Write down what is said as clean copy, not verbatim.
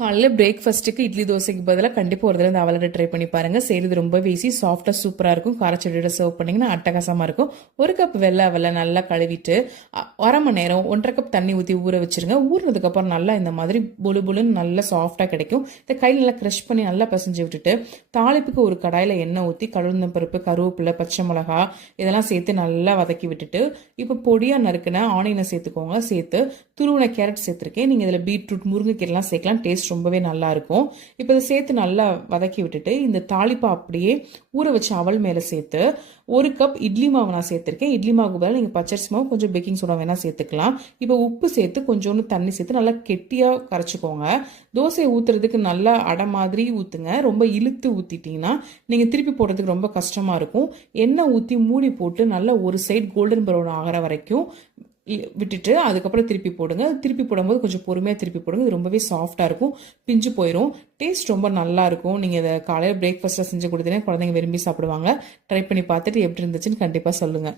காலையில் பிரேக்ஃபாஸ்ட்டுக்கு இட்லி தோசைக்கு பதிலாக கண்டிப்பாக ஒரு தடவை இந்த அவலடை ட்ரை பண்ணி பாருங்கள். செய்கிறது ரொம்ப ஈஸி, சாஃப்டாக சூப்பராக இருக்கும். காரச்சட்டியோட சர்வ் பண்ணிங்கன்னா அட்டகாசமாக இருக்கும். ஒரு கப் வெள்ளை அவலை நல்லா கழுவிட்டு அரை மணி நேரம் 1.5 கப் தண்ணி ஊற்றி ஊற வச்சுருங்க. ஊறினதுக்கப்புறம் நல்லா இந்த மாதிரி புழு புழுன்னு நல்லா சாஃப்டாக கிடைக்கும். இதை கையில் நல்லா க்ரஷ் பண்ணி நல்லா பிசைஞ்சு விட்டுட்டு தாளிப்புக்கு ஒரு கடாயில் எண்ணெய் ஊற்றி கழுந்த பருப்பு, கருவேப்பிலை, பச்சை மிளகா இதெல்லாம் சேர்த்து நல்லா வதக்கி விட்டுட்டு இப்போ பொடியாக நறுக்கின ஆனியனை சேர்த்துக்கோங்க. சேர்த்து துருவின கேரட் சேர்த்துருக்கேன். நீங்கள் இதில் பீட்ரூட், முருங்கைக்கீரைலாம் சேர்க்கலாம். டேஸ்ட் ரொம்பவே நல்லா இருக்கும். இப்போ இதை சேர்த்து நல்லா வதக்கி விட்டுட்டு இந்த தாளிப்பா அப்படியே ஊற வச்ச அவல் மேலே சேர்த்து 1 கப் இட்லி மாவு நான் சேர்த்துருக்கேன். இட்லி மாவுக்கு பதிலாக நீங்கள் பச்சரிசி மாவு, கொஞ்சம் பேக்கிங் சோடா வேணால் சேர்த்துக்கலாம். இப்போ உப்பு சேர்த்து கொஞ்சோண்டு தண்ணி சேர்த்து நல்லா கெட்டியாக கரைச்சிக்கோங்க. தோசையை ஊற்றுறதுக்கு நல்லா அடை மாதிரி ஊற்றுங்க. ரொம்ப இழுத்து ஊற்றிட்டிங்கன்னா நீங்கள் திருப்பி போடுறதுக்கு ரொம்ப கஷ்டமாக இருக்கும். எண்ணெய் ஊற்றி மூடி போட்டு நல்லா ஒரு சைடு கோல்டன் ப்ரௌன் ஆகிற வரைக்கும் விட்டுட்டு அதுக்கப்புறம் திருப்பி போடுங்க. திருப்பி போடும்போது கொஞ்சம் பொறுமையாக திருப்பி போடுங்க. இது ரொம்பவே சாஃப்டாக இருக்கும், பிஞ்சு போயிடும். டேஸ்ட் ரொம்ப நல்லா இருக்கும். நீங்கள் இதை காலையில் பிரேக்ஃபாஸ்ட்டாக செஞ்சு கொடுத்தீங்கன்னா குழந்தைங்க விரும்பி சாப்பிடுவாங்க. ட்ரை பண்ணி பார்த்துட்டு எப்படி இருந்துச்சுன்னு கண்டிப்பாக சொல்லுங்கள்.